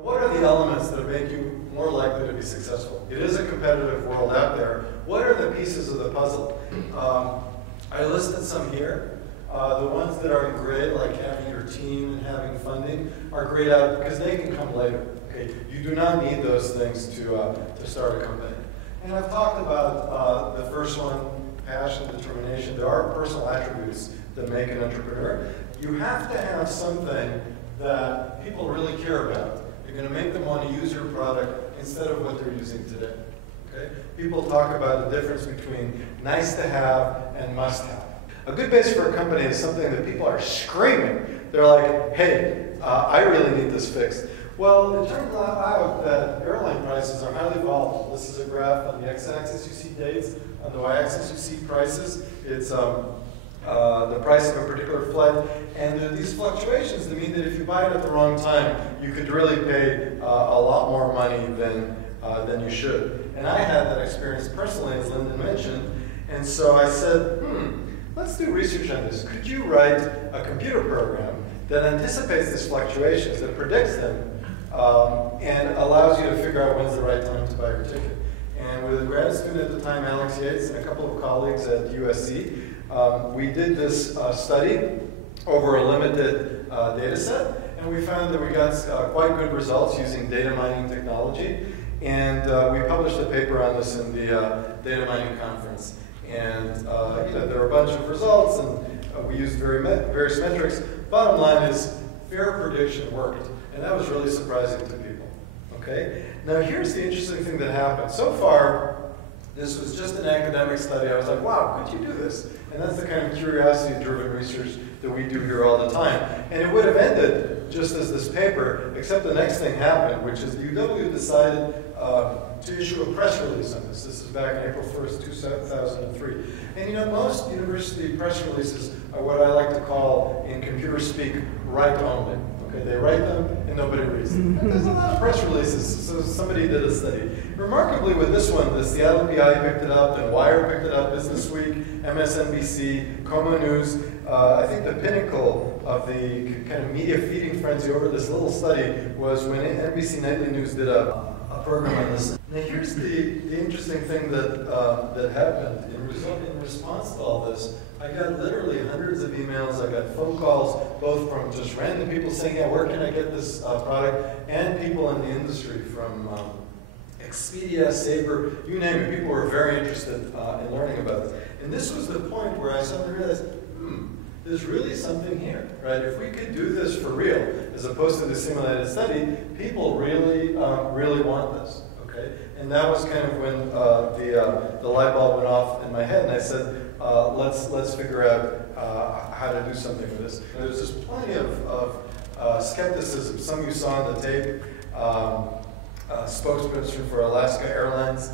What are the elements that make you more likely to be successful? It is a competitive world out there. What are the pieces of the puzzle? I listed some here. The ones that are in gray, like having your team and having funding, are grayed out because they can come later. Okay? You do not need those things to start a company. And I've talked about the first one, passion, determination. There are personal attributes that make an entrepreneur. You have to have something that people really care about. You're going to make them want to use your product instead of what they're using today. Okay? People talk about the difference between nice to have and must have. A good base for a company is something that people are screaming. They're like, hey, I really need this fixed. Well, it turns out that airline prices are highly volatile. This is a graph. On the x-axis you see dates. On the y-axis you see prices. It's the price of a particular flight. And there are these fluctuations that mean that if you buy it at the wrong time, you could really pay a lot more money than you should. And I had that experience personally, as Lyndon mentioned. And so I said, let's do research on this. Could you write a computer program that anticipates these fluctuations, that predicts them, and allows you to figure out when's the right time to buy your ticket? And with a grad student at the time, Alex Yates, and a couple of colleagues at USC, we did this study over a limited data set, and we found that we got quite good results using data mining technology. And we published a paper on this in the data mining conference. And there were a bunch of results, and we used various metrics. Bottom line is, fair prediction worked, and that was really surprising to people. Okay? Now here's the interesting thing that happened. So far, this was just an academic study. I was like, wow, could you do this? And that's the kind of curiosity-driven research that we do here all the time. And it would have ended just as this paper, except the next thing happened, which is the UW decided to issue a press release on this. This is back on April 1st, 2003. And most university press releases are what I like to call, in computer speak, write only. Okay, they write them and nobody reads them. And there's a lot of press releases, so somebody did a study. Remarkably with this one, the Seattle PI picked it up, and Wire picked it up, Business Week, MSNBC, Como News. I think the pinnacle of the kind of media feeding frenzy over this little study was when NBC Nightly News did a program on this. Now here's the interesting thing that happened. In response to all this, I got literally hundreds of emails. I got phone calls, both from just random people saying, yeah, where can I get this product, and people in the industry from Expedia, Sabre, you name it. People were very interested in learning about this. And this was the point where I suddenly realized, there's really something here, right? If we could do this for real, as opposed to the simulated study, people really want this, okay? And that was kind of when the light bulb went off in my head, and I said, let's figure out how to do something with this. And there's just plenty of skepticism. Some you saw on the tape, spokesperson for Alaska Airlines.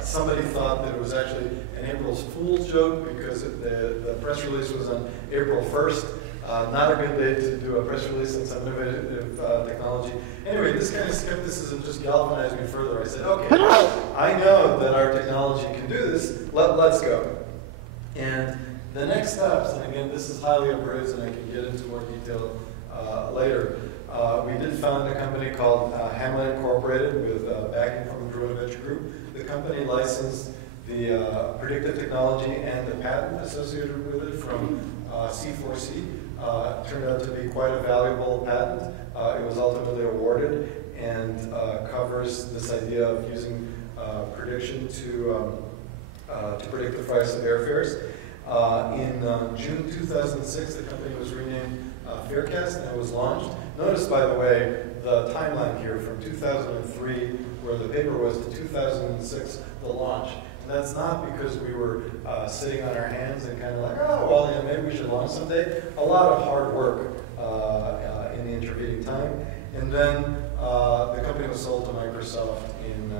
Somebody thought that it was actually an April Fool's joke because the press release was on April 1st. Not a good day to do a press release on some innovative technology. Anyway, this kind of skepticism just galvanized me further. I said, okay, I know that our technology can do this. Let's go. And the next steps, and again, this is highly abridged, and I can get into more detail later. We did found a company called Hamlet Incorporated with backing from the Druinovich Group. The company licensed the predictive technology and the patent associated with it from C4C. It turned out to be quite a valuable patent. It was ultimately awarded and covers this idea of using prediction to predict the price of airfares. In June 2006, the company was renamed Farecast, and it was launched. Notice, by the way, the timeline here from 2003, where the paper was, to 2006, the launch. And that's not because we were sitting on our hands and kind of like, oh, well, yeah, maybe we should launch someday. A lot of hard work in the intervening time. And then the company was sold to Microsoft in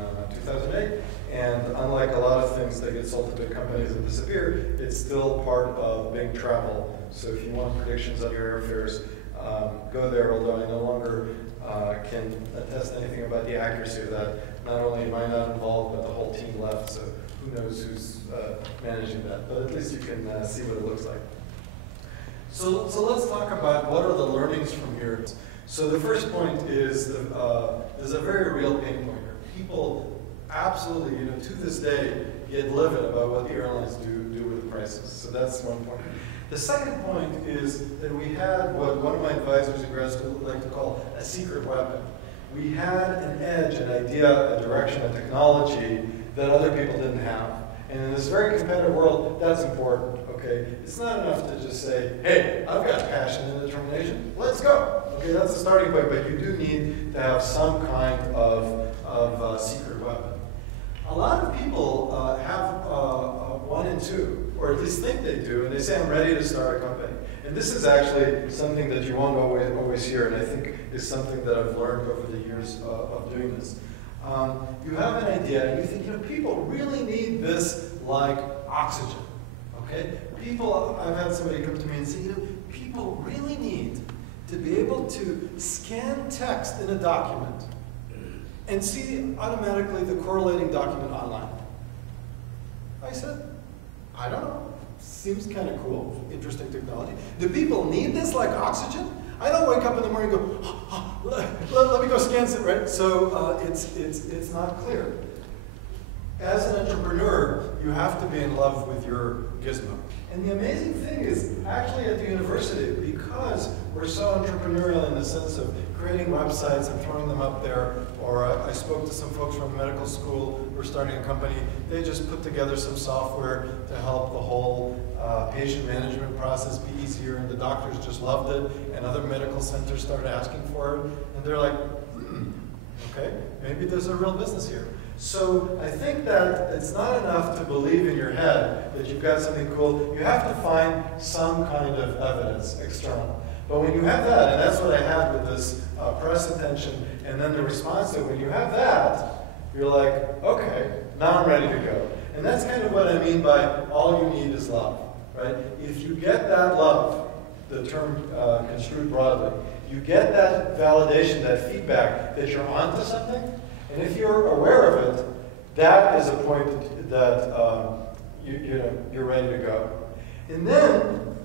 2008. And unlike a lot of things that get sold to big companies and disappear, it's still part of Bing Travel. So if you want predictions on your airfares, go there, although I no longer can attest anything about the accuracy of that. Not only am I not involved, but the whole team left, so who knows who's managing that. But at least you can see what it looks like. So let's talk about what are the learnings from here. So the first point is there's a very real pain point here. People absolutely, to this day, get livid about what the airlines do with prices. So that's one point. The second point is that we had what one of my advisors in grad school would like to call a secret weapon. We had an edge, an idea, a direction, a technology that other people didn't have. And in this very competitive world, that's important, okay? It's not enough to just say, hey, I've got passion and determination, let's go. Okay, that's a starting point, but you do need to have some kind of secret weapon. A lot of people have one and two, or at least think they do, and they say, I'm ready to start a company. And this is actually something that you won't always hear, and I think is something that I've learned over the years of doing this. You have an idea, and you think, people really need this like oxygen, okay? I've had somebody come to me and say, people really need to be able to scan text in a document and see automatically the correlating document online. I said, I don't know. Seems kind of cool, interesting technology. Do people need this like oxygen? I don't wake up in the morning and go, let me go scan it, right? So it's not clear. As an entrepreneur, you have to be in love with your gizmo. And the amazing thing is, actually at the university, because we're so entrepreneurial in the sense of creating websites and throwing them up there, or I spoke to some folks from medical school who are starting a company, they just put together some software to help the whole patient management process be easier, and the doctors just loved it, and other medical centers started asking for it, and they're like, okay, maybe there's a real business here. So I think that it's not enough to believe in your head that you've got something cool. You have to find some kind of evidence external. But when you have that, and that's what I had with this press attention and then the response to it, when you have that, you're like, okay, now I'm ready to go. And that's kind of what I mean by all you need is love, right? If you get that love, the term construed broadly, you get that validation, that feedback that you're onto something, and if you're aware of it, that is a point that you're ready to go. And then,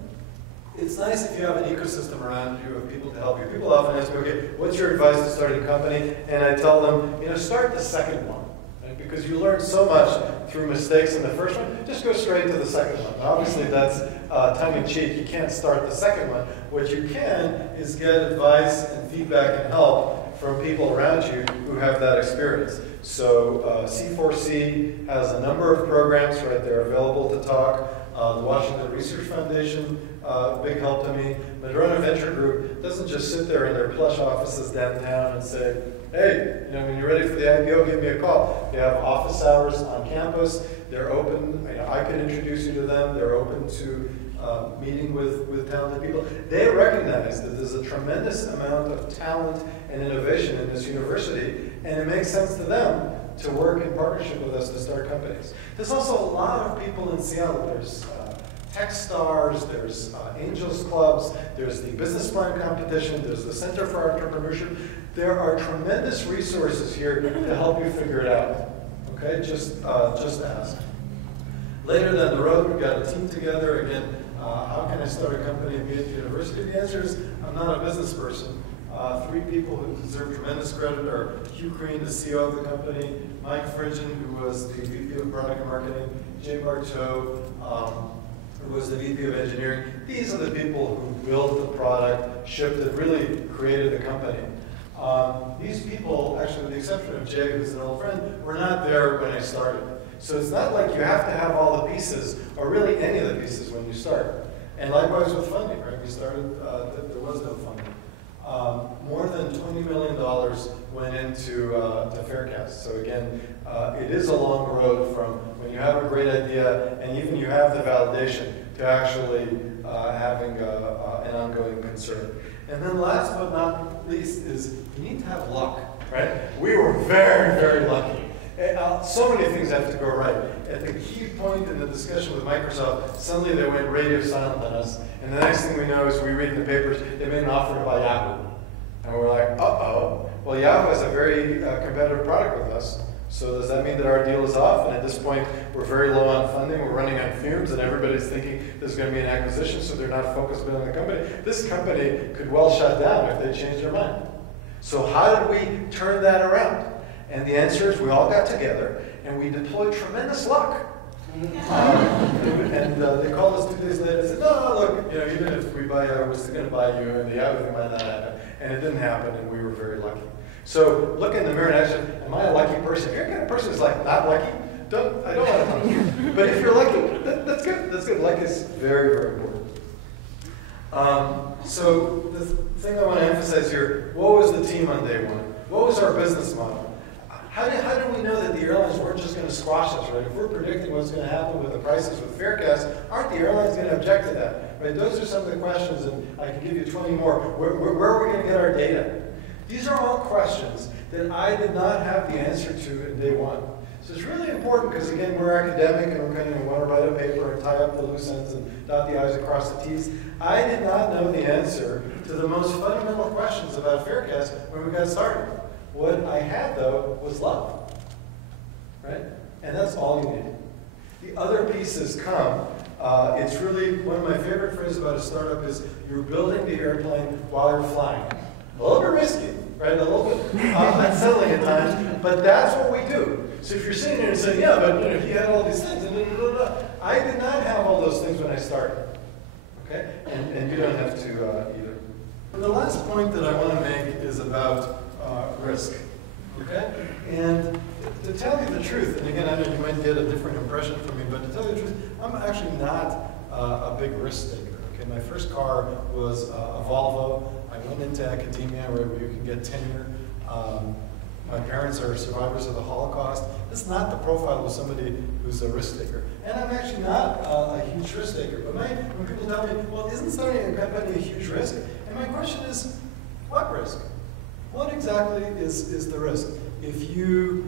it's nice if you have an ecosystem around you of people to help you. People often ask me, okay, what's your advice to starting a company? And I tell them, start the second one. Right? Because you learn so much through mistakes in the first one, just go straight to the second one. Obviously, that's tongue-in-cheek. You can't start the second one. What you can is get advice and feedback and help from people around you who have that experience. So C4C has a number of programs, right? They're available to talk. The Washington Research Foundation, big help to me. Madrona Venture Group doesn't just sit there in their plush offices downtown and say, hey, when you're ready for the IPO, give me a call. They have office hours on campus. They're open. I can introduce you to them. They're open to meeting with talented people. They recognize that there's a tremendous amount of talent and innovation in this university, and it makes sense to them to work in partnership with us to start companies. There's also a lot of people in Seattle. There's Techstars, there's Angels Clubs, there's the Business Plan Competition, there's the Center for Entrepreneurship. There are tremendous resources here to help you figure it out. Okay, just ask. Later down the road, we've got a team together. Again, how can I start a company and be at the university? The answer is, I'm not a business person. 3 people who deserve tremendous credit are Hugh Green, the CEO of the company, Mike Frigin, who was the VP of Product and Marketing, Jay Bartow, who was the VP of Engineering. These are the people who built the product, shipped it, really created the company. These people, actually with the exception of Jay, who's an old friend, were not there when I started. So it's not like you have to have all the pieces, or really any of the pieces when you start. And likewise with funding, right? We started, there was no funding. More than $20 million went into to Farecast. So again, it is a long road from when you have a great idea and even you have the validation to actually having an ongoing concern. And then last but not least is you need to have luck, right? We were very, very lucky. So many things have to go right. At the key point in the discussion with Microsoft, suddenly they went radio silent on us, and the next thing we know is we read in the papers, they made an offer to buy Yahoo. And we're like, uh-oh. Well, Yahoo has a very competitive product with us. So does that mean that our deal is off? And at this point, we're very low on funding, we're running on fumes, and everybody's thinking there's going to be an acquisition, so they're not focused on the company. This company could well shut down if they changed their mind. So how did we turn that around? And the answer is we all got together and we deployed tremendous luck. And they called us 2 days later and said, no, look, even if we buy you, we're still going to buy you, and the other thing might not happen. And it didn't happen, and we were very lucky. So look in the mirror and ask, am I a lucky person? If you're the kind of person who's like not lucky, I don't want to know. But if you're lucky, that's good. That's good. Luck is very, very important. So the thing I want to emphasize here, what was the team on day one? What was our business model? How do we know that the airlines weren't just going to squash us, right? If we're predicting what's going to happen with the prices with Farecast, aren't the airlines going to object to that, right? Those are some of the questions, and I can give you 20 more. Where are we going to get our data? These are all questions that I did not have the answer to in day one. So it's really important because, again, we're academic and we're kind of want to write a paper and tie up the loose ends and dot the I's and cross the T's. I did not know the answer to the most fundamental questions about Farecast when we got started. What I had, though, was love, right? And that's all you need. The other pieces come. It's really, one of my favorite phrases about a startup is you're building the airplane while you're flying. A little bit risky, right? A little bit unsettling at times, but that's what we do. So if you're sitting there and saying, yeah, but if you had all these things, I did not have all those things when I started, okay? And you don't have to either. And the last point that I want to make is about risk, okay? And to tell you the truth, and again, I know you might get a different impression from me, but to tell you the truth, I'm actually not a big risk taker, okay? My first car was a Volvo. I went into academia where you can get tenure. My parents are survivors of the Holocaust. It's not the profile of somebody who's a risk taker. And I'm actually not a huge risk taker. But when people tell me, well, isn't starting a company a huge risk? And my question is, what risk? What exactly is the risk? If you,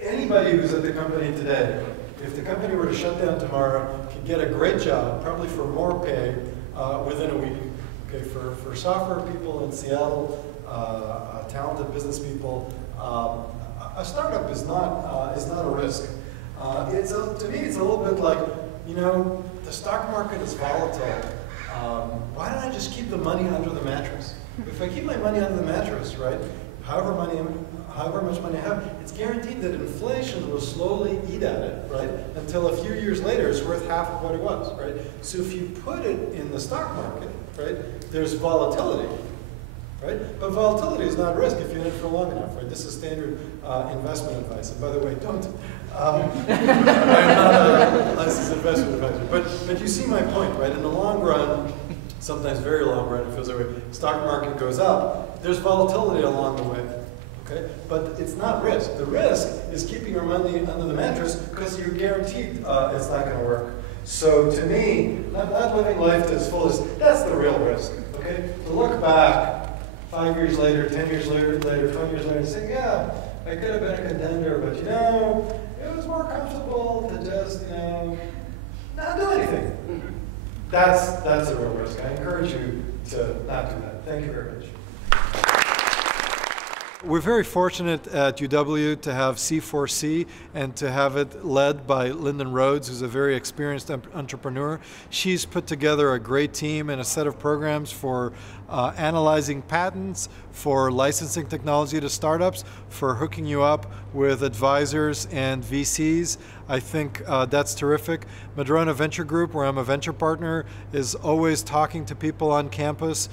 anybody who's at the company today, if the company were to shut down tomorrow, could get a great job, probably for more pay, within a week. Okay, for software people in Seattle, talented business people, a startup is not a risk. To me, it's a little bit like, the stock market is volatile. Why don't I just keep the money under the mattress? If I keep my money under the mattress, right, however much money I have, it's guaranteed that inflation will slowly eat at it, right, until a few years later it's worth half of what it was, right? So if you put it in the stock market, right, there's volatility, right? But volatility is not risk if you're in it for long enough, right? This is standard investment advice. And by the way, don't. I'm not a licensed investment advisor. But you see my point, right? In the long run, sometimes very long run, it feels that way. Stock market goes up. There's volatility along the way, okay? But it's not risk. The risk is keeping your money under the mattress because you're guaranteed it's not going to work. So to me, not living life to its fullest, that's the real risk, okay? To look back 5 years later, 10 years later, 20 years later, and say, yeah, I could have been a contender, but it was more comfortable to just, not do anything. That's a real risk. I encourage you to not do that. Thank you very much. We're very fortunate at UW to have C4C and to have it led by Lyndon Rhodes, who's a very experienced entrepreneur. She's put together a great team and a set of programs for analyzing patents, for licensing technology to startups, for hooking you up with advisors and VCs. I think that's terrific. Madrona Venture Group, where I'm a venture partner, is always talking to people on campus.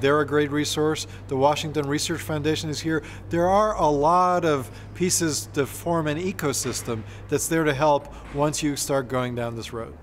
They're a great resource. The Washington Research Foundation is here. There are a lot of pieces to form an ecosystem that's there to help once you start going down this road.